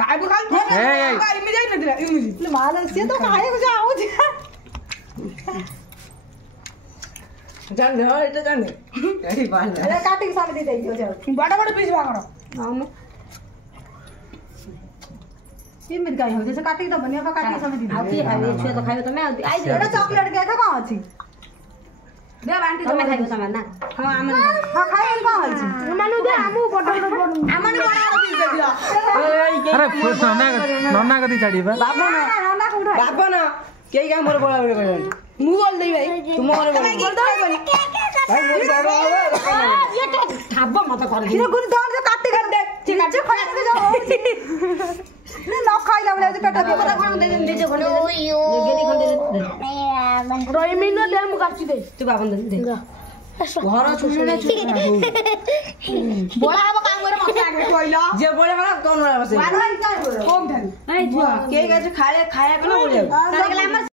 खाइबु खाइ इमे जाई नदिला इमे माल से तो खाइबु जाऊ जान दे एटा जान दे एही बाल अरे काटिंग साम दे दियो जाऊ बड़ा बड़ा पीस बागड़ हम ये मिल गई हो जैसे काटिंग तो बनिया का काटिंग साम दे आती है ये छुए तो खाइबो तो मैं आई एटा चॉकलेट के का अछि दे आंटी तो मैं खाइबो सामान ना हां आमन हां खाइल का अछि मानु दे आमु बड़ा आमन बड़ा पीस दे दिया अरे नन्ना कति छाडी बा बाबा ना के का मोर बोला बोले मु बोल दे भाई तुम मोर बोल दे भाई मोर बड़ा ये तो थाबो मत कर ये गुन दर से काट दे ठीक है खाइ के जाओ ने न खाइला बोले पेट के पता कोन दे दे खने ये गेली खने दे रोई मिनो दे मु काटी दे तू बाबन दे घर छुने बोला अब काम करे मत आगे कोइला जे बोले मला कोन बसे कोन धन नहीं जुआ के के खाए खाया के ना बोले तारे के हमर